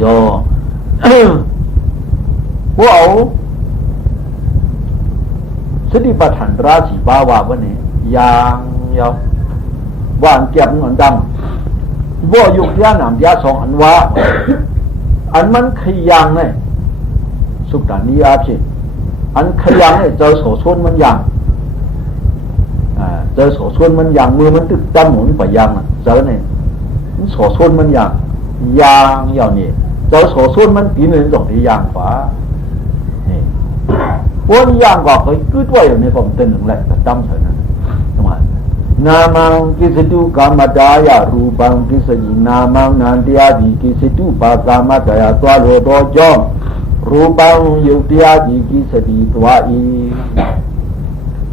โยพวกเอาสติปัฏฐานราศีป้าว่าวันนี้ยางยาววานเก็บเงินดังว่ายุกยาหนามยาสองอันว่าอันมันขยังเนี่ยสุดานิยาสิอันขยังเนี่ยเจอโสชนมันยังเจอโสชนมันยังมือมันตึกตั้งหมุนไปยังเจอเนี่ยโสชนมันยังยางยาวนี่เจอโสชนมันปีหนึ่งตรงที่ยางฟ้านี่พวกยางก็เคยกึศไว้อยู่ในกองเต็นหนึ่งแหละแต่ตั้งเฉยนั้นทำไมนามังกิสตุกามดายารูปังกิสยินามังนันติอาดิกิสตุปากามดายาตัวโลโตจอมรูปังยุติอาดิกิสติตัวอี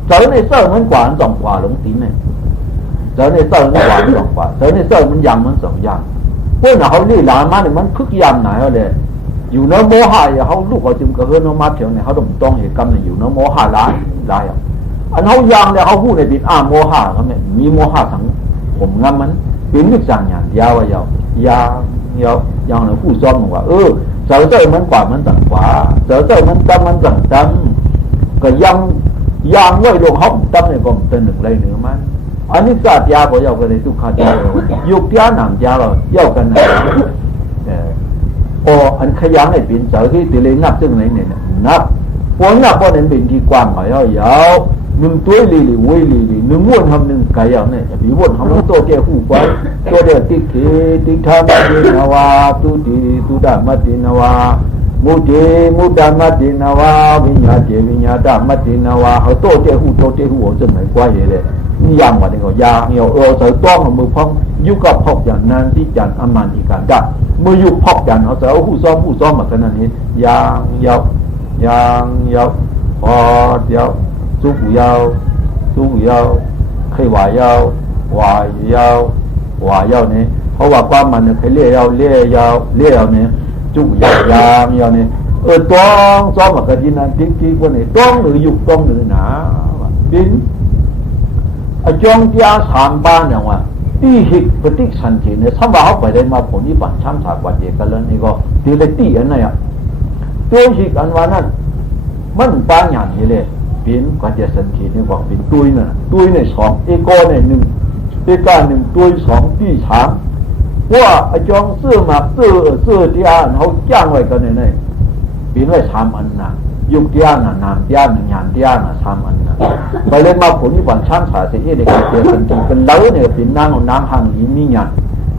เจอในเสื้อมันกว่าสองกว่าหลงตีนเนี่ยเจอในเสื้อมันกว่าสองกว่าเจอในเสื้อมันยังมันสองยังพวกน่ะเขาลี่หลานมาเนี่ยมันคึกยังไหนเขาเลยอยู่ในโมหะเขาลูกเขาจึงกระเฮือนมาเถียงเนี่ยเขาต้องเหตุกรรมเนี่ยอยู่ในโมหะร้ายอันเขายังเนี่ยเขาพูดในบิดโมหะเขาเนี่ยมีโมหะทั้งผมงั้นมันเป็นนิสัยอย่างยาวยังเนี่ยผู้ซ้อมบอกว่าเจอมันกว่ามันต่างกว่าเจอมันตั้งก็ยังไว้ลงห้องตั้งเนี่ยก็เป็นหนึ่งเลยหนึ่งมันอันนี้สัตยาก็ยาวกันในทุกขาดยุกยาหนามยาเรายาวกันนะอันขยันให้เป็นเจอที่ตีเลยนับซึ่งไหนเนี่ยนับพอนับพอเนี่ยเป็นที่กว้างหน่อยยาวหนึ่งตัวลีเว้ยลีหนึ่งวนทำหนึ่งกายอย่างเนี่ยบีวนทำตัวเดียวคู่กันตัวเดียวติเกติธรรมะตินาวาตุติตุดามะตินาวามุดามะตินาวาวิญญาดามะตินาวาเขาตัวเดียวคู่จะไม่กว่าอย่างเลยนี่ยังว่าเนี่ยก็ยางเสยต้องมือพองยุกับพอกอย่างนั้นที่จันอมันอีการดับมือยุพอกอย่างเขาเสยผู้ซ้อมมาขนาดนี้ยางพอเดียวสู้หูยาวเคยว่าวยาวเนี่ยเพราะว่าความมันเนี่ยเคยเลี้ยยาวเนี่ยจุกยาวเนี่ยต้องซ้อมกับจีนันที่พวกนี้ต้องหรือยุกต้องหรือหนาบินจงยาสามบ้านอย่างว่าที่หิปฏิสันติเนี่ยถ้าว่าเขาไปได้มาผลนิพพานช้ำฉากว่าเจกันแล้วนี่ก็ตีเลยตีอันนั้นตัวหิอันว่านั้นมันบ้านอย่างนี้เลยเป็นกว่าเจสันตินี่บอกเป็นตุ้ยเนี่ยสองเอโก้เนี่ยหนึ่งเอกาหนึ่งตุ้ยสองที่สามว่าจงเสื้อมาเสื้อที่อ่านเขาจ้างไว้กันเนี่ยเป็นไว้สามอันน่ะยุกที่อ่านน่ะนามที่อ่านงานที่อ่านน่ะสามอันน่ะไปเลยมาผลนิพพานช้ำฉากเสียเด็กเจสันติเป็นเล้าเนี่ยเป็นนางของน้ำหังหลีมีงาน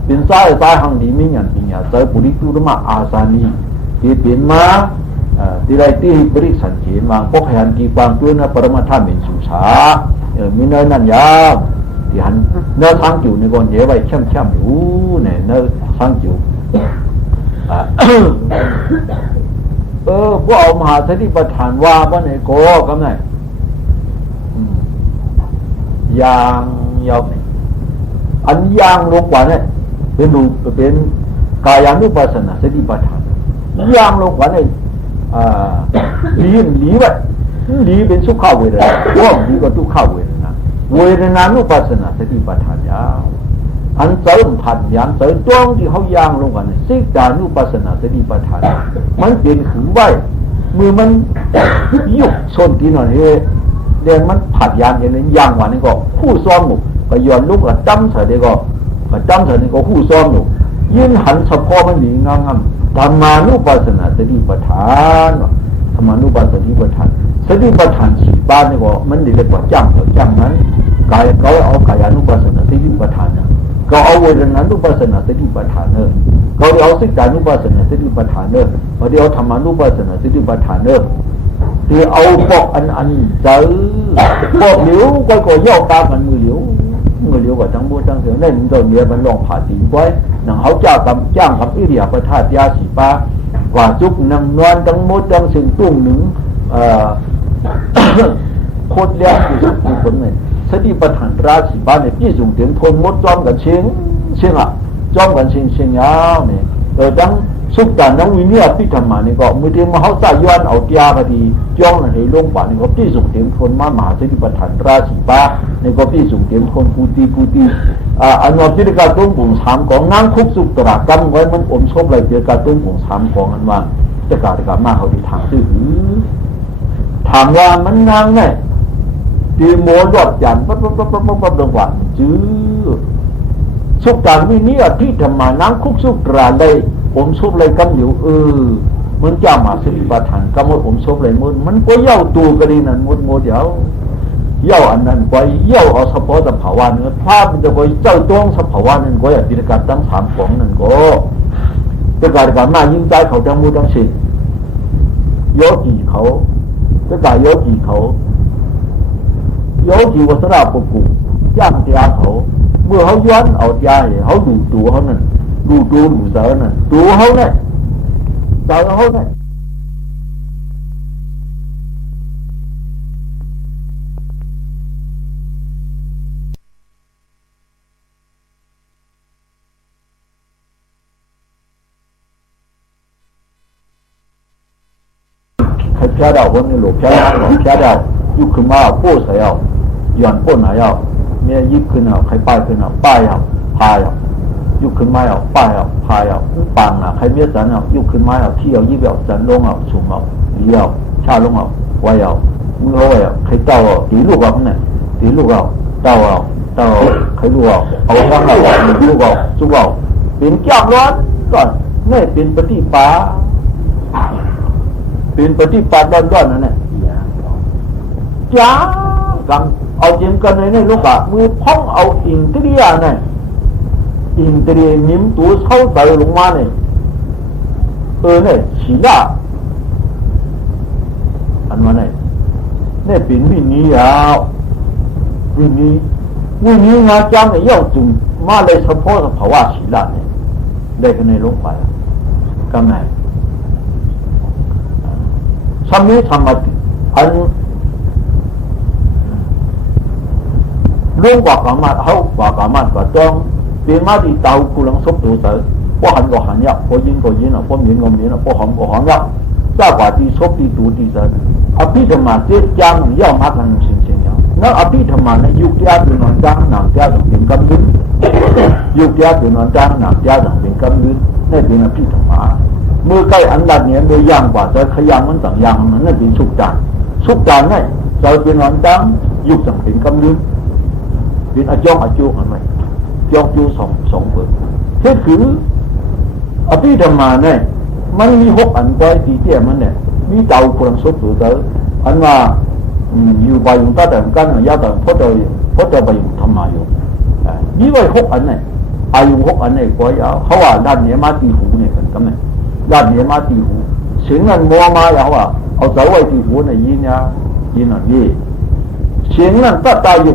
เป็นซ้ายหังหลีมีงานเจอปุริตุรมาอาสานีที่เป็นมาที่ไรที่บริสันติมังพกหันกีบางตัวนะปรมาธรรมเป็นสุชามีเนินนั่นยาวที่หันเนื้อทางจิ๋วในก่อนเยอะไว้ช่ำอยู่เนี่ยเนื้อทางจิ๋วพวกเอามหาสติปัฏฐานว่าบ้านไหนโก้ก็ไงยางยาวอันยางลงกว่าเนี่ยเป็นกายานุปัสสนาสติปัฏฐานยางลงกว่าเนี่ยหลีไว้หลีเป็นสุขเวทนาว่าหลีก็ทุกขเวทนานุปัสสนาสติปัฏฐานยาวอันเสริมผัดยางเสริมตรงที่เขายางลงกว่าเนี่ยสิกานุปัสสนาสติปัฏฐานมันเป็นขึงไว้มือมันยุบชนที่หน่อยเดี๋ยวมันผัดยางอย่างนี้ยางวันนี้ก็คู่ซ้อมหนูก็ย้อนลุกก็จำเสร็จก็คู่ซ้อมหนูยืนหันเฉพาะมันหนีงามธรรมานุปัสสนาสติปัฏฐานธรรมานุปัสสนาสติปัฏฐานสติปัฏฐานสี่บ้านนี่ก็มันดีเลยกว่าจ้างนั้นกายเขาเอากายานุปัสสนาสติปัฏฐานก็เอาเวทนานุปัสสนาสติปัฏฐานเขาเอาสิกขานุปัสสนาสติปัฏฐานเขาเอาธรรมานุปัสสนาสติปัฏฐานที่เอาพวกอันเจอพวกเหลียวก็ย่อตามกันมือเหลียวกว่าทั้งหมดทั้งเสือเนี่ยมันโดนเมียมันลองผ่าตีไว้หนังเขาจ้างกับอิเดียประทาตยาสีป้ากว่าจุกนางนวลทั้งหมดทั้งสิ่งตุ้งหนึ่งโคตรเลี้ยงอยู่ทุกคนเลยสติปัฏฐานราศีป้าเนี่ยพี่ส่งถึงทนมดจอมกันเชียงจอมกันเชียงยาวเนี่ยตั้ง สุขการนังวิญญาณพิธรรมานี่ก็มือเทียมมหาสายย้อนเอาเตียพอดีจ้องนั่นให้ลงป่านี่ก็พี่ส่งเต็มคนมามหาสติปัฏฐานราศีป้านี่ก็พี่ส่งเต็มคนกูตีอันว่าพิธีการตุ้งปุ่งสามกองนั่งคุกสุขตรากรรมไว้มันอมชบอะไรเกี่ยวกับตุ้งปุ่งสามกองอันว่าจะการมาเขาที่ทางซื่อถามว่ามันนางไงดีโมยอดยันปั๊บลงวันจื้อสุขการวิญญาณพิธรรมานั่งคุกสุขตราเลยผมชบอะไรกันอยู่มันจะมาสติปัฏฐานก็มันผมชบอะไรมันก็เย่าตัวกันนี่นั่นโมเดียวเย่าอันนั้นก็เย่าเอาสปอร์ตภาวะนึงภาพมันจะก็เจ้าต้องสภาวะนึงก็อย่างกิจการตั้งสามของนั่นก็จะการมายิ่งใจเขาจังมูจังสิโยกีเขาจะการโยกีเขาโยกีวัสระปกุย่างเตียเขาเมื่อเขาย้อนเอาใจเขาดูตัวเขานั่นดูเสือนั่นดูเขาเนี่ยเสือเขาเนี่ยใครแพ้ดาวคนนี้หลบแพ้ดาวยุคขึ้นมาโป้ใส่เอาหย่อนโป้ไหนเอาเนี่ยยิบขึ้นเอาใครป้ายขึ้นเอาป้ายเอาพายเอายุคขึ้นมาเอาป้ายเอาพายเอาปังใครเมียสันเอายุคขึ้นมาเอาที่เอายิบเอาสันลงเอาสุ่มเอาเลี้ยวชาลงเอาไว้เอามือเอาไว้เอาใครเต้าเอาตีลูกเอาข้างในตีลูกเอาเต้าใครลูกเอาข้างเอาลูกเอาจุกเอาเป็นแก้มร้อนก่อนนี่เป็นปฏิปาด้อนนั่นแหละจ้ากังเอาเจมกันในลูกอะมือพ้องเอาอินเตรียเนี่ยอินเตรียนิ่มตัวเข้าใส่ลงมาเนี่ยเนี่ยฉีดาอันว่าเนี่ยเป็นวิญญาณวิญญาณจังเนี่ยย่อจุ่มมาเลยเฉพาะภาวะฉีดาเนี่ยได้กันในลงไปกำไงสามีธรรมะอันลุงกว่ากามาเขากว่ากามาก็ต้องเป็นมาที่เตากุลังสมตัวเสือพวกหันก็หันยับพวกยินก็ยินพวกมีนก็มีพวกหอมก็หอมยับเจ้ากว่าที่สมที่ตัวที่เสืออภิธรรมะเจ็ดจังย่อมมากันเช่นอย่างนั้นอภิธรรมะในยุคที่เป็นนอนจังหนังที่ต้องเป็นกำลึงยุคที่เป็นนอนจังหนังที่ต้องเป็นกำลึงนี่เป็นอภิธรรมะเมื่อใกล้อันดับเนี่ยเมื่อย่างกว่าจะขยันมันต่างอย่างนั้นนั่นเป็นสุขจารเนี่ยเราเป็นนอนจังยุคต่างเป็นกำลึงเป็นอจ้องอจูกันไหมจ้องจูสองเปิดเท่คืออภิธรรมะเนี่ยมันมีหกอันไว้ที่เที่ยมันเนี่ยมีเตาคนสดตัวเตออันว่าอยู่ใบยุงตาแต่กันยาแต่พอเจอใบยุงธรรมะอยู่มีไว้หกอันเนี่ยอายุหกอันเนี่ยก็ยาวเขาว่าด้านนี้มาตีหูเนี่ยกันก็ไม่ด้านนี้มาตีหูเสียงนั้นมัวมาอย่างว่าเอาเสาไว้ตีหูเนี่ยยินอันนี้เสียงนั้นตาอยู่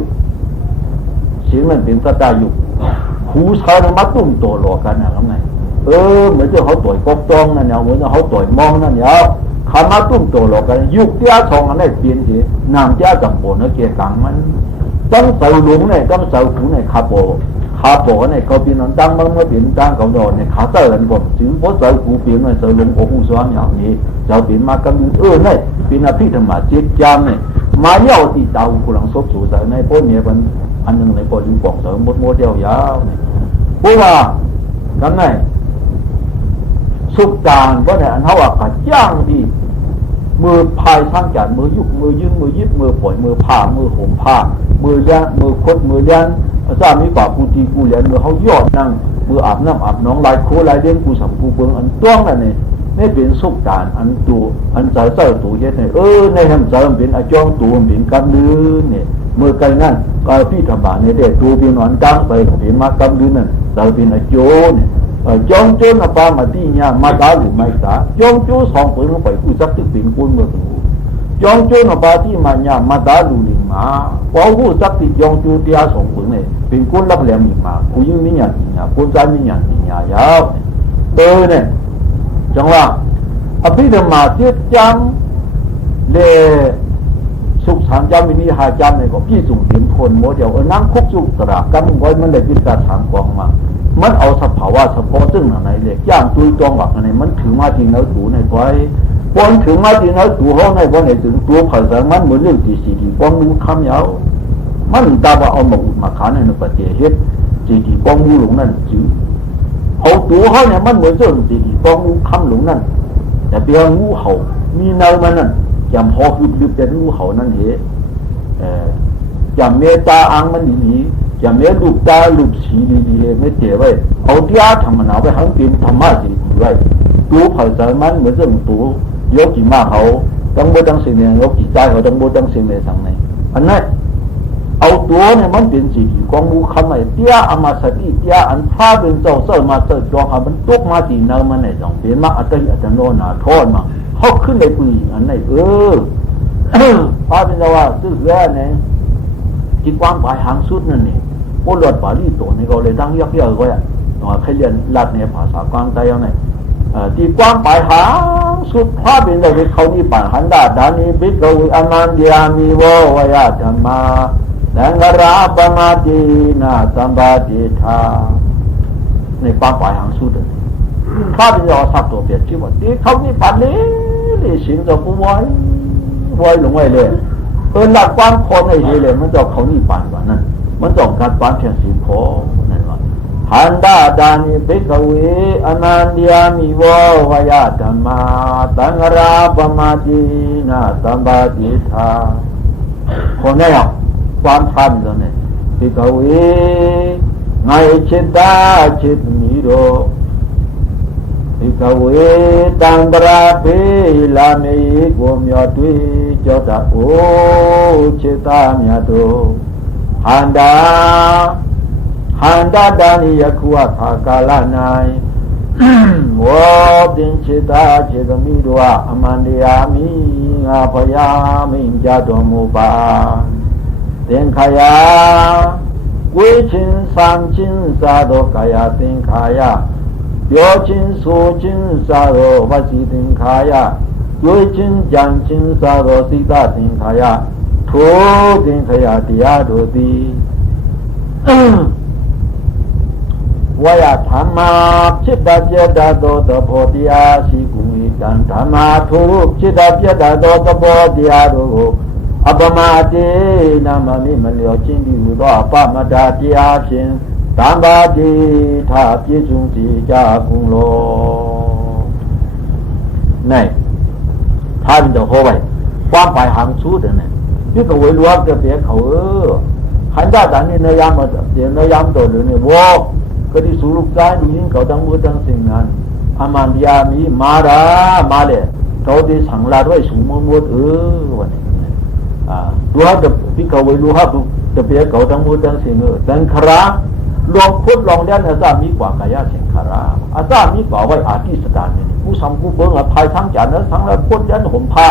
เสียงนั้นเป็นตาอยู่หูชายมาตุ้มโตหลอกกันนะครับไงเหมือนเขาต่อยกบตองนั่นเนี่ยเหมือนเขาต่อยมองนั่นเนี่ยขามาตุ้มโตหลอกกันยุคเจ้าทองอันนี้เปลี่ยนทีนามเจ้าจำปนเนี่ยเกี่ยกังมันต้องเสาหลงเนี่ยต้องเสาหูเนี่ยคาโปเนี่ยเขาเป็นน้ำตั้งมันไม่เป็นตั้งเขาโดนเนี่ยขาเตอร์กันก่อนถึงเพราะเสาหูเปลี่ยนเนี่ยเสาหลงโอ้โหซ้อนอย่างนี้เสาเปลี่ยนมากันเนี่ยเป็นอภิธรรมะจิตจำเนี่ยมาเย่าที่เตากุลังซบสู่เสาในพวกเนี่ยมันอันหนึ่งในปอดูบอกเสริมมดเดียวยาวเนี่ยเพราะว่ากันไงสุกการเพราะเนี่ยอันเขาว่าขัดย่างที่มือพายสร้างจานมือยุกมือยืนมือยิบมือปล่อยมือผ้ามือห่มผ้ามือยันมือคดมือยันสามีป่ากูตีกูเลี้ยนมือเขายอดนั่งมืออาบน้ำอาบน้องลายโคลายเลี้ยงกูสัมกูเบิ้งอันต้วงนั่นเนี่ยนี่เป็นสุกการอันตัวอันใจเจ้าตัวเย็ดเนี่ยในทำใจมันเป็นอจองตัวมันเป็นกำลืนเนี่ยเมื่อไกลนั่นก็พี่ธรรมะเนี่ยได้ตัวเป็นหนอนตั้งไปเป็นมากำลืนนั่นเราเป็นอโจเนี่ยจองโจนปามาที่เนี่ยมาตาหรือไม่ตาจองโจสองคนลงไปกู้จักตึกเป็นคนเมื่อกี้จองโจนปาที่มาเนี่ยมาตาหรือลิงมาพอกู้จักตึกจองโจเดียสองคนเนี่ยเป็นคนรับแหลมลิงมาคุยไม่หยัดเนี่ยคนใจไม่หยัดเนี่ยยาวเนี่ยจังว่าอภิธรรมะเจ็ดจำเลสุขสามจำมินิหาจำเนี่ยก็พี่สุ่มเห็นคนโมเดลนั่งคุกสุขตรากำไว้มันเลยพิจารณาถามกองมา มันเอาสภาวะเฉพาะซึ่งอะไรเลยย่างตุยตองบักอะไรมันถึงมาที่เนื้อตูในไว้พอถึงมาที่เนื้อตูเขาในวันไหนถึงตัวภาษามันเหมือนเรื่องที่สี่ที่ป้องรู้คำยาวมันตาว่าเอามาอุดมาขานในประเทศเฮ็ดสี่ที่ป้องรู้หลงนั่นจื้อเอาตัวเขาเนี่ยมันเหมือนเรื่องสี่ที่ป้องรู้คำหลงนั่นแต่เพียงงูเขามีเนื้อมันนั่นจำพอคือลึกแต่งูเขานั่นเหจำเมตาอังมันดีจำเมลูกตาลูกสีดีๆไม่เจ๋ไว้เอาที่อาธรรมนาไว้ทั้งเป็นธรรมะสิไว้ตัวภาษามันเหมือนเรื่องตัวยกกี่มาเขาต้องบ่ต้องสิ่งเนี่ยยกกี่ใจเขาต้องบ่ต้องสิ่งเนี่ยสั่งไหนอันนั้นเอาตัวเนี่ยมันเป็นสิ่งที่กองมูคำไอ้เตี้ยอามาสติเตี้ยอันพาเป็นเจ้าเสือมาเสือจองเขามันตกมาตีเนื้อมันในสองเป็นมาอัตติอัตโนนาทอดมาเขาขึ้นในปืนอันไหนพาเป็นเจ้าว่าซื้อเรือเนี่ยจิตวางปลายหางสุดนั่นนี่โอหลอดบาลีตัวนี่เขาเลยตั้งยักษ์เยอะก็อย่างใครเรียนลัดในภาษากลางใจเอาไหนจิตวางปลายหางสุดพาเป็นเจ้าเขานี่ป่านหันดาดานีบิดเราอนันเดียมีววยาธรรมาดังราปมาตินาสัมบาติธาในวางปลายหางสุดพาเป็นเจ้าสับตัวเปลี่ยนชื่อว่าที่เขานี่ป่านนี้สิงจะผู้ไว้ลงไว้เลยหลักความคนไอ้เหี้ยเลยมันจะเขานี่ป่านกว่านั้นมันต้องการป่านเพียงสิบพอนั่นว่าหันดาดานิเบกเวอนันเดียมิววยาธรรมาตังราปมาตินาสัมบาติธาคนนี้อ่ะความทำตรงนี้เบกเวไงจิตตาจิตมิโรเบกเวตังบราเปลาเมโกมยตุยจตาโอจิตามียโตหันดาดานิยคุวะภากาลานายโวตินจิตาจิตมิโรอมันเดียมิงาพยามิงจาตุมุปาเต็งขายากุยชินสังชินสาโดกายาเต็งขายาပြောချင်းဆိုချင်းစားသောဝစီသင်္ခါယတွေးချင်းကြံချင်းစားသောစိတ္တသင်္ခါယထိုသင်္ခါယတရားတို့သည်ဝါယဓမ္မာဖြစ်တတ်ပြတတ်သောသဘောတရားရှိကုန်၏တန်ဓမ္မာထိုဖြစ်တတ်ပြတတ်သောသဘောတရားတို့ကိုအပမတေနာမမိမလျော်ချင်းပြီးဟူသောအပမတ္တတရားဖြင့်တံပါတိထာပြည့်စုံကြည်ကြကုန်လောnàyท่านจะเข้าไปความไปหางชูดเนี่ยนี่ก็ไว้รวมจะเปลี่ยนเขาขันด้าแต่นี่เนื้อยามมาเปลี่ยนเนื้อยามตัวหรือเนี่ยวอก็ที่สูรุกใจดูยิ่งเขาตั้งมือตั้งสิ่งนั้นอามันยามีมาเลยเขาที่สั่งลาด้วยสูงมือวันนี้ดูฮะที่เขาไว้รู้ฮะจะเปลี่ยนเขาตั้งมือตั้งสิ่งตั้งคราลองคุดลองเล่นอาจารย์มีกว่ากายเสียงคาราอาจารย์มีกว่าไว้อาทิสดานเนี่ยผู้ทำผู้เบิ้งภายทั้งจานนั้นทั้งแล้วคุดยันห่มผ้า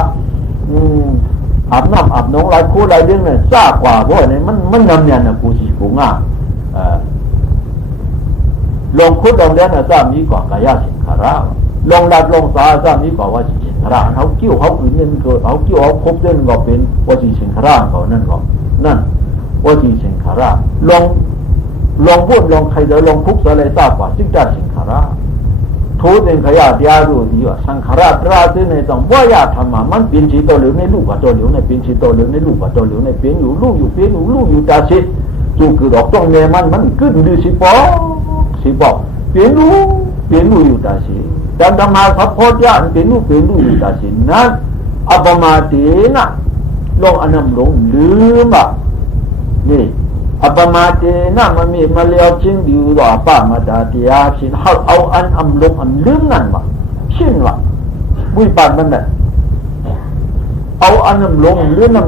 อาบน้ำอาบน้องหลายคู่หลายเรื่องเนี่ยซ่ากว่าเพราะเนี่ยมันนำเนี่ยนะกูสิกูง่าลองคุดลองเล่นอาจารย์มีกว่ากายเสียงคาราลองดัดลองสาอาจารย์มีกว่าว่าสิเสียงคาราเขาเกี่ยวเขาอื่นเงินเกิดเขาเกี่ยวเขาคบเล่นก็เป็นว่าสิเสียงคาราเขานั่นว่าสิเสียงคาราลองพูดลองใครจะลองคุกอะไรทราบว่าสิ่งใดสิ่งขาราทูตเองขยะเดียรู้ดีว่าสังขาราตราที่ในต้องว่ายาธรรมะมันเป็นชีตัวเหลวในลูกกับตัวเหลวในเป็นชีตัวเหลวในลูกกับตัวเหลวในเป็นอยู่ลูกอยู่เป็นอยู่ลูกอยู่ตาชิดจู่คือดอกต้องเนมันขึ้นดูสิปอเป็นลูกอยู่ตาชิดแต่ธรรมะสัพพยานเป็นลูกอยู่ตาชิดนั้นอัปมาตินะลองอนำลงลืมอ่ะนี่อัปมาเจนะมันมีมาเลี้ยวชิ้นดีกว่าป้ามาดาเตียชิ้นเอาอันอำลงอันลืมนั่นวะชิ้นวะบุยปานมันเนี่ยเอาอันอำลงลืมนั่น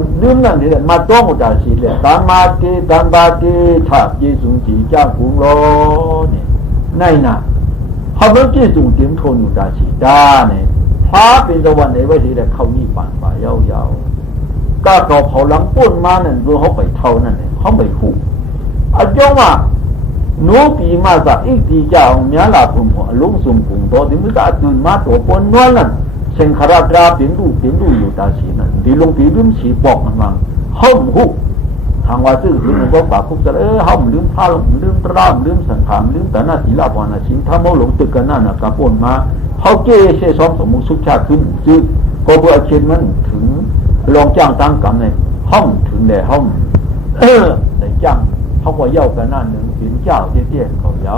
เนี่ยมาต้องอุตาชีเลยตามมาเตตามบาเตถ้าจีสุงจีจ้ากุงโลเนี่ยนั่นน่ะเขาไม่จีสุงเตรียมทนอุตาชีได้เนี่ยพระเป็นตะวันในวันที่ได้เข้านี่ปานป่ายาวๆก็เขาเผาหลังป้นมานั่นดูเขาไปเท่านั่นเนี่ยเขาไม่คู่อาจารย์ว่าโนปีมาจากอีกทีเจ้าเมียลาพุ่มหัวลุงสมปุ่งตัวที่มันจะตื่นมาตัวปนนวลนั่นเชิงคาราดราเป็นดูอยู่ตาสีนั่นดีลงปีรุ่มสีบอกมันวางห้องหู ทางว่าซื่อถึงก็ฝากคุกจะเฮาลืมผ้าลืมตราลืมสังขารลืมแต่หน้าศีลภาวนาชินถ้าโมหลงตึกกันนั่นน่ะกระปนมาเขาเก้เชซ้อมสมมุติสุขชาติขึ้นจึงก็เพื่อเช่นมันถึงลองจ้างตั้งกรรมในห้องถึงแด่ห้องแต่จ้างเขาก็เย้ากันนั่นหนึ่งเป็นเจ้าเตี้ยๆเขาเย้า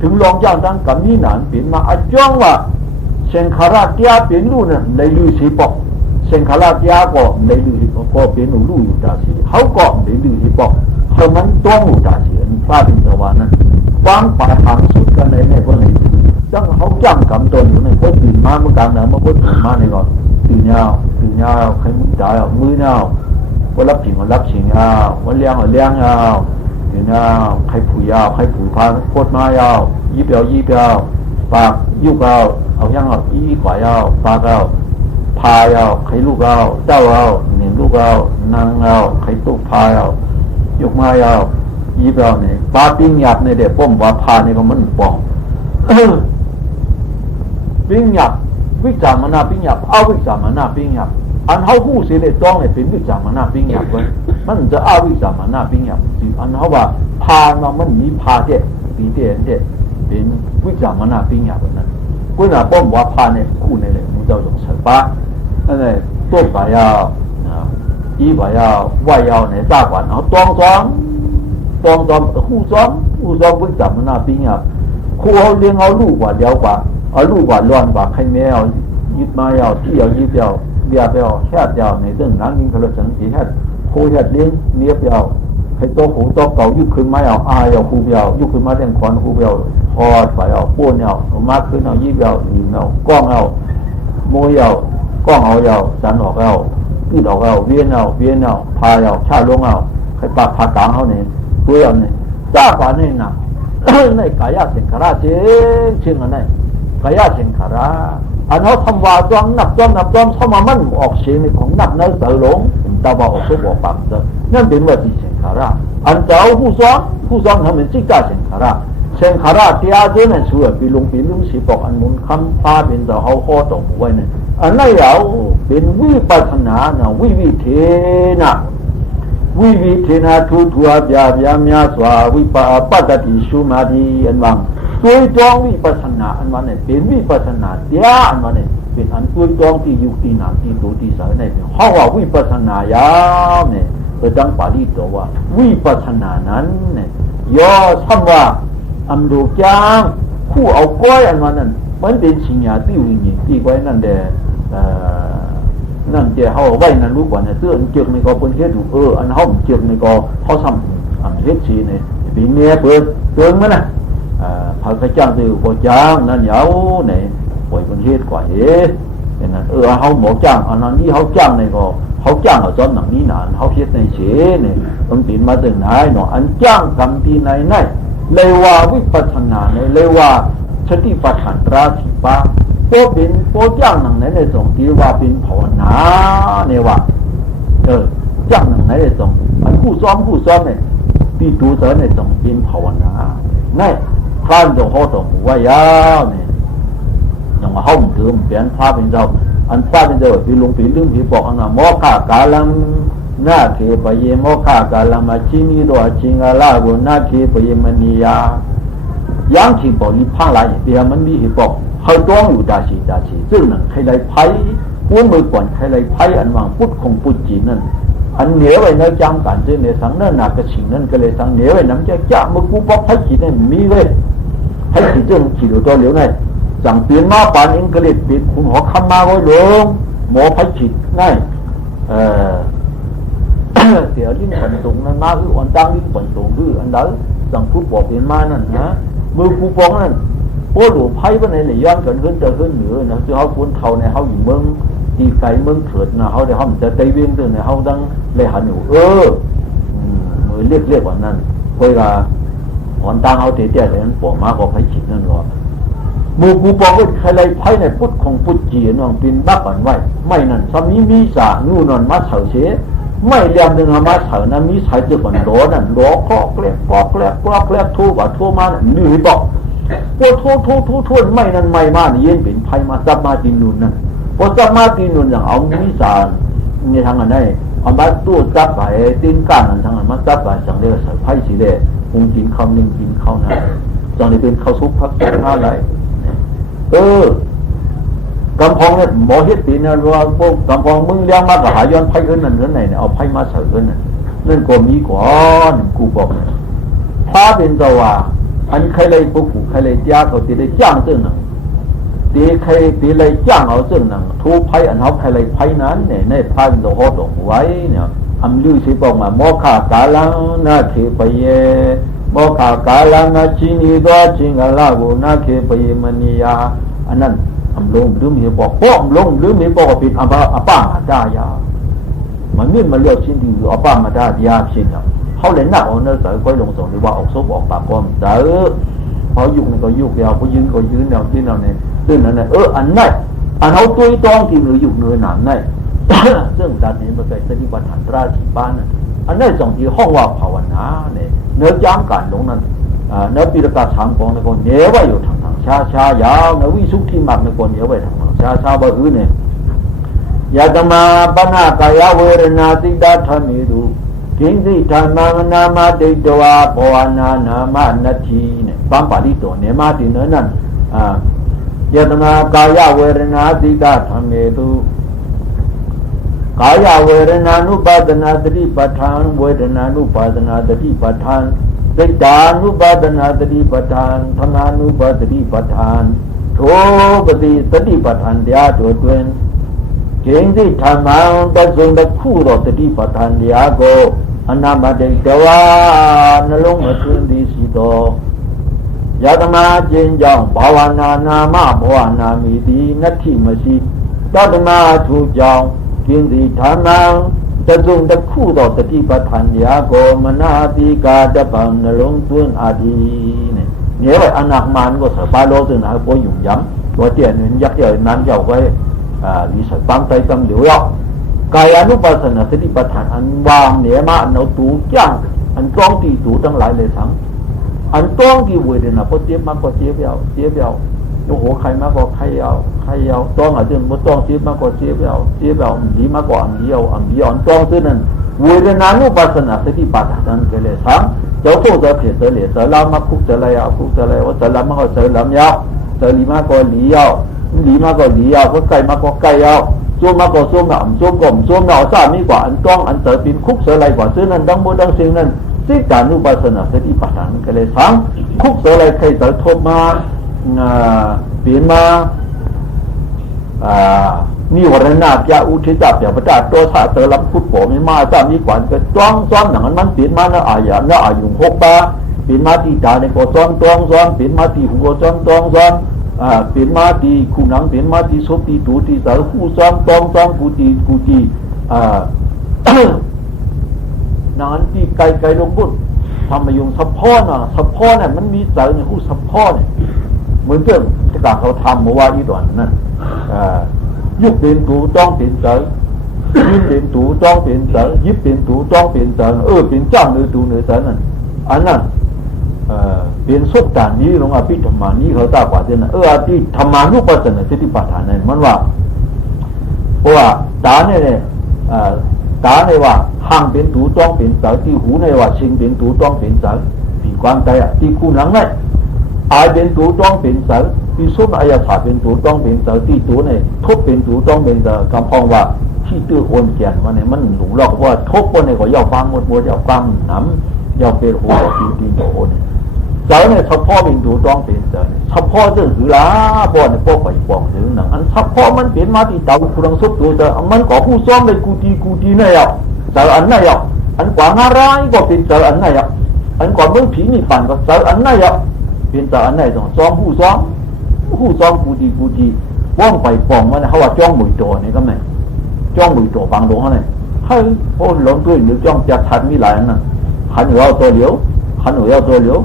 ถึงลองจ้างตั้งกรรมนี้นานเป็นมาอาจ้องว่าเซนคาราเตียเป็นลู่นั่นในลือสีปอกเซนคาราเตียก็ในลือก็เป็นลู่อยู่ตาสีเขาก็ในลือสีปอกเขามันต้องอยู่ตาสีอันฟ้าเป็นตะวันนั้นฟังป่าทางสุดกันในพวกนี้จังเขาจ้างกรรมตัวอยู่ในพวกตื่นมาเมื่อกลางน้ำเมื่อพวกตื่นมาในก่อนตื่นยาวใครมือตายมือยาววันรับสิ่งวันรับสิ่งยาววันเลี้ยงวันเลี้ยงยาวตื่นยาวใครผูยาวใครผูพาโคตรมายาวยี่เปียวปากยุกเอาย่างเอาอีขวายาวปากเอาพายาวใครลูกเอาเจ้าเอาเหนี่ยลูกเอานางเอาใครตุกพายเอายกมายาวยี่เปียวเนี่ยปาปิ้งหยับในเด็กป้อมว่าพาเนี่ยก็มันปองปิ้งหยับวิจารมนาปิ้งหยับเอาวิจารมนาปิ้งหยับอันเขาหู้เสียเลยต้องเนี่ยเป็นวิจารมนาปิ้งหยับเลยมันจะเอาวิจารมนาปิ้งหยับสิอันเขาว่าพามันมีพาเด็ดปีเด็ดเป็นวิจารมนาปิ้งหยับนั้นกุณาป้อมว่าพาเนี่ยคู่ในเลยมันจะ用神法นั่นแหละตัวปายาวอีปายาววายาวในตากว่าเขาตองซ้อมหู้ซ้อมวิจารมนาปิ้งหยับคู่เขาเลี้ยงเอาลูกกว่าเดียวกว่าเอาลูกกว่าร้อนกว่าใครแมวยึดมายาวที่เอายึดเดียวเบียเปียวแค่เดียวในเรื่องนั้นยิ่งเขาสังเกตแค่โคแค่เลี้ยงเนี้ยเปียวให้โตหูโตเก่ายุคขึ้นมาเอาอายเอาคูเปียวยุคขึ้นมาเรื่องควันคูเปียวพอดไปเอาปูนเอามาขึ้นเอายี่เปียวหินเอาก้องเอาโมยเอาก้องเอาสันออกเอายืดออกเอาเวียนเอาพายเอาชาลงเอาใครปากผากลางเขาเนี่ยตัวเอาเนี่ยจ้าป่านี่นะในกายสิงคาราเชิงอันนั้นกายสิงคาราอันเขาทำว่าจ้องนับจ้อมเข้ามามันออกเสียงของนับเนื้อเสือหลงตาบออกสุบออกปากเสือนั่นเป็นว่าที่สิงคาราอันเจ้าผู้ซ้อนทำเป็นจิกาสิงคาราที่อาเจนั่นช่วยปีลุงสีปอกอันมุนคำพาเป็นเจ้าเขาข้อตรงไว้เนี่ยอันนั้นเอาเป็นวิปัสสนานะวิเทนะวิเทนะทุยามีสวาวิปัสสติชุมาดีอันวังตัวจองวิปัสสนาอันวันเนี่ยเป็นวิปัสสนาเดียอันวันเนี่ยเป็นอันตัวจองที่อยู่ที่หนามที่ตัวที่สายเนี่ยเขาว่าวิปัสสนายาวเนี่ยดังปาลีตัวว่าวิปัสสนานั้นเนี่ยย่อซ้ำว่าอันดูจางคู่เอาก้อยอันวันนั้นมันเป็นสิ่งอย่างที่วิญญาณที่ไว้นั่นเด้นั่นเจ้าเขาไว้นั่นรู้กว่าเนี่ยเสื้ออันเจือกในกอเป็นเฮ็ดถูอันเขาเจือกในกอเขาทำอันเฮ็ดชีเนี่ยปีนี้เปิดเตือนมั้ยนะพระเจ้าตือพอจ้างนั่นเหยาเนี่ยป่วยเป็นเฮ็ดกว่าอย่างนั้นเขาหมอจ้างอันนั้นนี่เขาจ้างในกอเขาจ้างเอาจนหนังนี้นานเขาเฮ็ดในเฉเนี่ยต้องติดมาถึงไหนเนาะอันจ้างกรรมที่ไหนเลยว่าวิปัสสนาเนี่ยเลยว่าสติปัฏฐานตราสีปะโปเป็นโปจ้างหนังไหนในสองที่ว่าเป็นภาวนาเนี่ยว่าจ้างหนังไหนในสองมันผู้ซ้อมเนี่ยที่ดูเสในสองเป็นภาวนาง่ายคลานตรงเขาตรงว่ายาวเนี่ยอย่างว่าห้องถือมันเปลี่ยนภาพเป็นเราอันภาพเป็นเราปีลุงปีลึงปีบอกอันนั้นมอขากาลังหน้าเขปเยมอขากาลังมาชินีโดชิงาลาบุหน้าเขปเยมณียายังที่บอกอีพังหลายเดียมันมีบอกเขาต้องอยู่ดาชีซึ่งนั่นใครไรไพ่หัวมือก่อนใครไรไพ่อันวางพุทธของพุทธจีนั่นอันเหนียวไว้เนื้อจำกันเจอเนี่ยสังเนื้อหนักกระชิงนั่นก็เลยสังเหนียวไว้น้ำจะมือกูบอกไพ่จีนั่นมีเลยไพ่จีเจ้าจีดูตัวเหลียวไงสั่งเปลี่ยนมาป่านเองก็เลยเปลี่ยนคุณหัวคำมาไว้ลงหมอไพ่จีง่ายเสียลิ้นปันตรงนั้นมาคืออ่อนตั้งลิ้นปันตรงคืออันนั้นสั่งพูดบอกเปลี่ยนมานั่นนะมือกูฟ้องนั่นโอ้หลวงไพ่วันไหนเลยย้อนกันขึ้นเจอขึ้นเหนือนะที่เขาคุ้นเขาในเขาอยู่เมืองที่ไกลเมืองเถิดนะเขาได้เขาจะไต่เวียนตัวในเขาดังเลยหันอยู่มือเรียกว่านั้นเวลาอ่อนตั้งเขาเตี้ยเลยนั้นปอกมาก็ไพ่ฉีดนั่นก็มือกูฟ้องว่าใครเลยไพ่ในพุทธของพุทธจีนองเป็นบักอันไว้ไม่นั่นซ้ำนี้มีสานู่นนอนมาเฉาเชไม่เรียมดึงมาเฉานะมีสายจะฝันร้อนนั่นร้อก็แกลกทั่วมาหนีบอกพอทั่วไม่นั่นไม่มานี่เย็นเป็นไพ่มาจับมาตีนุนนั่นพอจับมาตีนุนอย่างเอามิสานในทางอันไหน เอามาตู้จับไปตีนก้านนั่นทั้งนั้นมาจับไปจังเดียวใส่ไผ่สีแดงคงกินข้าวนึ่งกินข้าวหนาจังนี้เป็นข้าวซุปพักข้าวอะไรกำพองเนี่ยหมอเฮ็ดปีนะว่าพวกกำพองมึงเลี้ยงมาก็หาย้อนไผ่ขึ้นนั่นไหนเนี่ยเอาไผ่มาใส่ขึ้นนั่นก็มีก่อนกูบอกพระเป็นตัวว่าอันใครเลยปุ๊บใครเลยจ้าเขาตีได้จ้างซึ่งนั่งตีใครตีเลยจ้างเอาซึ่งนั่งทุบไผ่อันเขาใครเลยไผ่นั้นเนี่ยในพระเป็นตัวเขาตกไว้เนี่ยอำลือสิบอกมาโมฆะกาลังนาเขปเยโมฆะกาลังนาชินีตัวชิงกาลาโกนาเขปเยมณียาอันนั้นอำลงหรือมีบอกป้อมลงหรือมีบอกปิดอัปามาดายามันมีมาเลือกชิ้นที่อัปามาดายาชิ้นอ่ะเขาเลยหน้าเอาเนื้อใส่ก้อยลงส่งหรือว่าออกซบออกปากก้อมเด้อพอยุกนี่ก็ยุกยาวพอยืนก็ยืนแนวที่แนวเนี่ยซึ่งนั่นเนี่ยอันไหนอันเขาตุ้ยต้องกินหรือยุกเนื้อหนามไหนซึ่งด้านนี้มันเป็นสติปัฏฐานราชีบ้านอันนั้นสองที่ห้องว่าภาวนาเนี่ยเนื้อจ้างการลงนั้นเนื้อปีรกาสามกองในคนเนื้อว่าอยู่ทางชายาวเนื้อวิสุทธิมักในคนเนื้อไว้ทางชาบ่หื้อเนี่ยยาตมาปนากายเวรนาติดาธามิรุกินสิธรรมังนามาติตวะภวนานามานาทีเนี่ยบางปาริโตเนี่ยมาติเนื้อนั้นยาตมากายเวรนาติดาธามิรุกายเวรนานุปาดนาสติปัฏฐานเวทนานุปาดนาสติปัฏฐานสิตานุปาดนาสติปัฏฐานธรรมานุปาสติปัฏฐานโทปฏิสติปัฏฐานเดียตัวตนเก่งที่ธรรมังแต่ทรงแต่คู่ต่อสติปัฏฐานเดียโกอนามาเดตวานลงมาคืนดีสิโตยาตมาเจนจังภาวนานามาภาวนามีดีนัตถิมสีตตมาถูกจังกินที่ธรรมังแต่ทรงแต่คู่ต่อสติปัฏฐานเดียโกมนาติกาจะปังนลงตุนอาดีเนี่ยว่าอนาคมันก็สบายโลกนะพอยุ่งย้ำตัวเตี้ยหนุนยักษ์ใหญ่นั้นเจ้าไว้วิสัยปังใจกำเหลียวกายอนุปัสสนาสติปัฏฐานอันวางเนี่ยมาอันเอาตูจ้างอันต้องตีตูทั้งหลายเลยทั้งอันต้องที่เวทนาพอเจ็บมากก็เจ็บเอาโอ้โหใครมากก็ใครเอาต้องอาจจะไม่ต้องเจ็บมากก็เจ็บเอาดีมากกว่าอันเดียวต้องซึ่งนั้นเวทนานุปัสสนาสติปัฏฐานก็เลยทั้งเจ้าผู้เจ้าเพียรเจ้าเหลี่ยเจ้าลามาคุกเจ้าอะไรคุกเจ้าอะไรว่าเจ้าลามาก็เจ้าลามยาวเจ้าลีมาก็ลียาวลีมาก็ลียาวก็ไก่มาก็ไก่ยาวส้มมาก็ส้มหนามส้มกลมส้มหนาวซ่ามีกว่าอันต้องอันเจ้าเป็นคุกเจ้าอะไรกว่าซึ่งนั้นดังโมดังสิ่งนั้นสิกานุปัสสนาสติปัฏฐานก็เลยทั้งคุกเจ้าอะไรใครเจ้าทบมาเปลี่ยนมานี่วรณะยาอุทิจับยาประจัดตัวสาเตอร์ลำพุทธโผไม่มาจ้ามีกว่าก็จ้องซ้อนหนังมันเปลี่ยนมาเนื้ออาญาเนื้ออายุหกปาเปลี่ยนมาที่ตาในก็ซ้อนเปลี่ยนมาที่หัวซ้อนเปลี่ยนมาที่คู่หนังเปลี่ยนมาที่ศพที่ตูที่สารคู่ซ้อนกูตีนั้นที่ไกลลงพุทธทำมายุงสัพพ่อเนี่ยมันมีเสาเนี่ยคู่สัพพ่อเนี่ยเหมือนเรื่องที่เขาทำเมื่อวานนี้ตอนนั้นยุบเป็นตูต้องเป็นเสายิบเป็นตูต้องเป็นเสายิบเป็นตูต้องเป็นเสาเป็นเจ้าเนื้อตูเนื้อเสานั่นอันนั้นเป็นสุขการนี้ลงอภิธรรมานี้เขาตากว่าเจ้านั่นอภิธรรมานุปัสสนาสติปัฏฐานนั่นมันว่าเพราะว่าตาเนี่ยว่าห่างเป็นตูต้องเป็นเสาที่หูเนี่ยว่าชิงเป็นตูต้องเป็นเสาปีกวางใจที่คู่หลังเนี่ยอายเป็นตูต้องเป็นเสาที่สุดอายาศาเป็นตูต้องเป็นเสาที่ตูเนี่ยทุบเป็นตูต้องเป็นเสากำพองว่าที่ตื้อโอนแก่นมันเนี่ยมันหลงหลอกว่าทุบคนเนี่ยก็ย่อฟังหมดย่อฟังน้ำย่อเป็นหัวตีโตเนี่ยเสาเนี่ยเฉพาะเป็นตูต้องเป็นเสาเฉพาะเรื่องหือล้าบ่เนี่ยพวกไปปองหรือหนังอันเฉพาะมันเป็นมาที่เตาคุรังสุดตัวแต่มันก็ผู้ซ้อมเลยกูตีเนี่ยเสาอันไหนอันกว่างอะไรก็เป็นเสาอันไหนอันก่อนเมื่อผีมีฝันก็เสาอันไหนเป็นเสาอันไหนต้องซ้อมผู้ซ้อมกูตีว่องไปปองมันเขาว่าจ้องมือโตเนี่ยก็ไม่จ้องมือโตบางหลวงเขาเนี่ยเฮ้ยโอ้หลงด้วยหรือจ้องจะทันมีหลายนั่นขันหัวเอาตัวเหลียว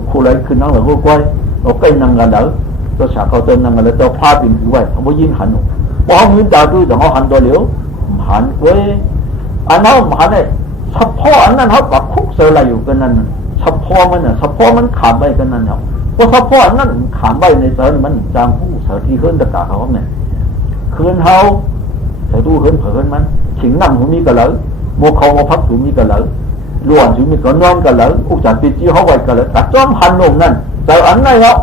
คู่ไรขึ้นนั่งหลังก็ก้อยเอาใกล้นั่งกันเด้อตัวฉากเขาเติมนั่งกันแล้วตัวพาปิ่นถือไว้เขาไม่ยินหันหนูพอเขามือตาด้วยแต่เขาหันตัวเหลียวหันเว้ยอันนั้นหันเนี่ยเฉพาะอันนั้นเขาปักคุกเสืออะไรอยู่กันนั่นเฉพาะมันขาดไปกันนั่นเนี่ยเพราะเฉพาะอันนั้นขาดไปในเสือมันจางผู้เสือที่ขึ้นตะกาเขาเนี่ยคืนเขาเสือตู้ขึ้นมันถิงนั่งหัวมีกระเหล โมเขาพักสูมีกันเลยล้วนสูมีกันนอนกันเลยอุจจาระจีเขาไว้กันเลยแต่จอมพันลงนั่นเจออันไหนเอา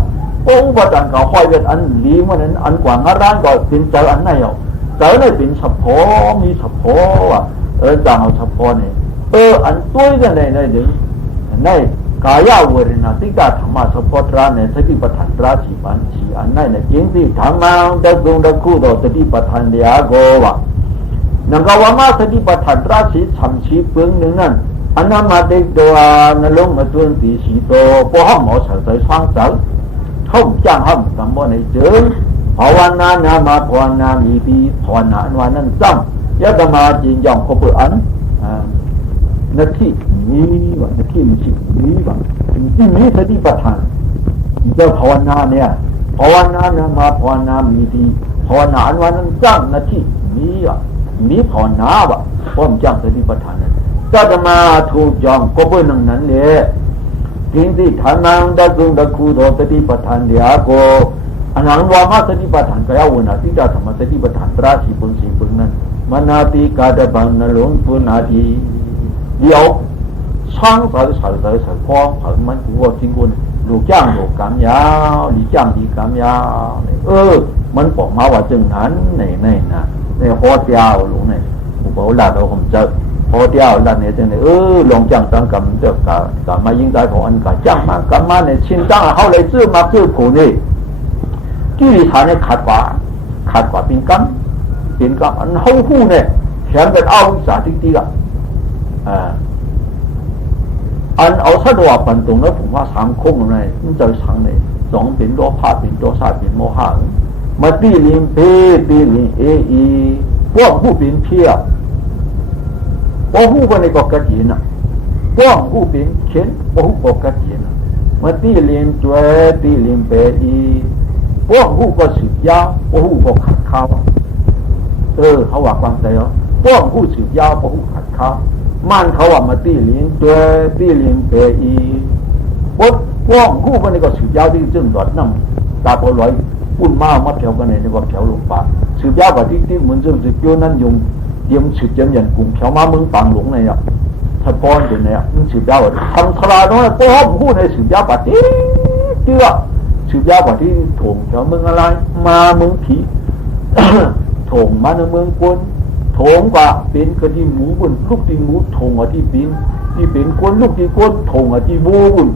โอ้อุปจารเขาห้อยเป็นอันลีมันนั้นอันกว่างร้านก็เป็นเจออันไหนเอาเจอได้เป็นเฉพาะมีเฉพาะอ่ะจางเอาเฉพาะเนี่ยอันตัวกันในเดี๋ยวในกายเวรนาติกาธรรมะเฉพาะตราเนี่ยสติปัฏฐานตราชีบันชีอันไหนเนี่ยจริงที่ธรรมะได้ทรงได้คู่ต่อสติปัฏฐานเดียโกวะนังกาวามาสติปัฏฐานตราชีทำชีเปลืองหนึ่งนั่นอันนั้นมาเด็กตัวนลงมาตัวตีสีโตพอห้องหมอเฉยใจช่างเจ้าห้องจ้างห้องกำบ่ในเจอภาวนานามาภาวนามีปีภาวนาอันวันนั้นจำยะธรรมาจินยองขบอันนาทีนี้ว่านาทีมีชีวิตนี้ว่าที่มีสติปัฏฐานเจ้าภาวนาเนี่ยภาวนานามาภาวนามีปีภาวนาอันวันนั้นจำนาทีนี้ว่ามีภาวนาว่าพร้อมจำสติปัฏฐานนั้นก็จะมาถูกยองก็เพื่อนนั้นเลยจริงที่ฐานังได้ทรงได้คู่ต่อสติปัฏฐานเดียโกอันนั้นว่ามาสติปัฏฐานก็ยาวนาที่จะทำมาสติปัฏฐานตราชีบึงนั้นมนาติกาดบังนหลงปุนาทีเดียวช่างใส่พอเผงมันกูว่าจริงกูลูกจ้างลูกกำยาวลีจ้างลีกำยาวมันบอกมาว่าจึงนั้นในนะในหัวเดียวหลงในกูบอกหลานเราผมจะพอเดียวหลานเนี่ยจึงในลงจ้างตั้งกำเจ้ากำมายิงใจของอันกำจ้างมากำมาในชิ้นจ้างเขาเลยซื้อมาซื้อผูนี่กี่ฐานเนี่ยขาดกว่าเป็นกำอันเขาหู้เนี่ยแขนเป็นเอาวิสาที่ตีละอันเอาสะดวกปันตรงแล้วผมว่าสามคงเลยมันจะสังเลยสองเป็นโลภะเป็นโทสะเป็นโมหะมาตีลิงเพตีลิงอีพวกผู้เป็นเพียพวกผู้คนในกอกกระถินพวกผู้เป็นเข็นพวกผู้กอกกระถินมาตีลิงจวยตีลิงเปอีพวกผู้ก็สืบยาวพวกผู้ก็ขัดข้าวเขาว่าความใจพวกผู้สืบยาวพวกผู้ขัดข้าวมันเขาว่ามาตีเลี้ยงตัวตีเลี้ยงเปอีปุ๊บว่องคู่มันนี่ก็สืบยาวที่จึงดอดน้ำตาโปลอยปุ่นมามัดแถวกันในว่าแถวลงป่าสืบยาวกว่าที่เหมือนจึงสืบโยนั่นยงเตรียมสืบยันยันกลุ่มแถวมาเมืองปางหลงในถ้าป้อนอยู่ในมันสืบยาวทำทลายน้อยป้อนคู่ในสืบยาวกว่าที่เจือสืบยาวกว่าที่ถงแถวเมืองอะไรมาเมืองผีถงมาในเมืองกวนถงกว่าเป็นกระดิ่งหมูบุญลูกที่หมูถงอ่ะที่เป็นกวนลูกที่กวนถงอ่ะที่บูบุญ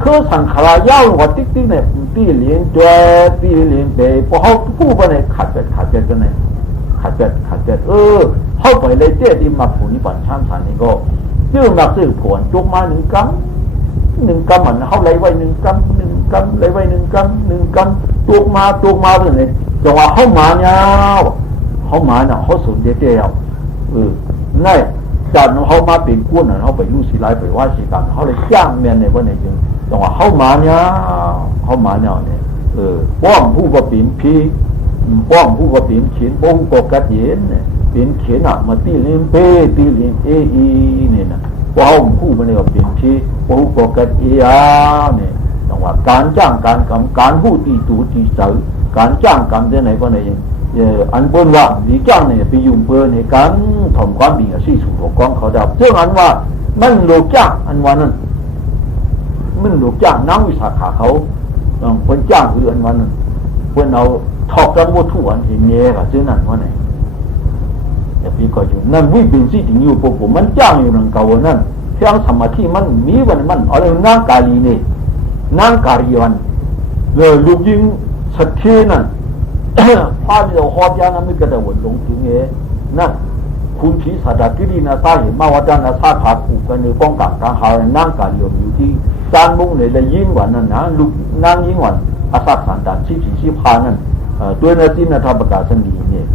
คือสังขารยาวกว่าติ๊กเนี่ยตีเลี้ยงตัวตีเลี้ยงเบย์พอเขาพูดไปเนี่ยขัดเกิดกันเนี่ยขัดเกิดเข้าไปเลยเจ๊ที่มาผูนิบัติช่างสันนี่ก็ชื่อมาซื้อผลจุกมา1 กำมันเขาเลยไว้1 กำเลยไว้1 กำจุกมาเลยจังหวะเข้ามาเนี่ยเขามาเนี่ยเขาสูญเดียวนี่จากนั้นเขามาเป็นกู้น่ะเขาไปรู้สิไลไปว่าสิกันเขาเลยจ้างเมียในวันไหนจึงจังหวะเขามาเนี่ยป้อมผู้ก็เป็นพีป้อมผู้ก็เป็นเขียนป้อมก็กระเย็นเนี่ยเป็นเขียนมาตีเลี้ยงเป้ตีเลี้ยงเนี่ยนะป้อมผู้มันเนี่ยเป็นพีป้อมก็กระเยียเนี่ยจังหวะการจ้างการกำการผู้ตีตูตีเสือการจ้างกำที่ไหนวันไหนอันบนว่าดีจ้างเนี่ยไปยุ่งเปื้อนในการทำความดีสิ่งสุขของเขาดับซึ่งอันว่ามันโลกจ้างอันวันนั้นมันโลกจ้างนักวิสาขาเขาคนจ้างคืออันวันนั้นคนเอาถอกกันวัตถุอันเห็นเงี้ยกับซึ่งนั้นว่าไหนแต่พี่ก็อยู่นั่นวิเป็นสิ่งที่อยู่ผมมันจ้างอยู่นั่งเก่านั่นเพียงสมาธิมันมีวันมันอะไรนั่งกาลีเนี่ยนั่งกาลีวันลูกยิงสัตย์เทนั่นพาเราหอบยานะไม่กระโดดลงถึงเงี้ยนั่นคุณผีสัตว์ที่ดีนะตาเห็นมาว่าจันทร์ซาขาผูกกันในป้องกันทางหานั่งการอยู่ที่จานมุ้งเนี่ยได้ยิ่งกว่านั้นนะลูกนั่งยิ่งกว่าอาศักสันดานชีพานั่นด้วยนาทีนาทาประกาศนีเนี่ย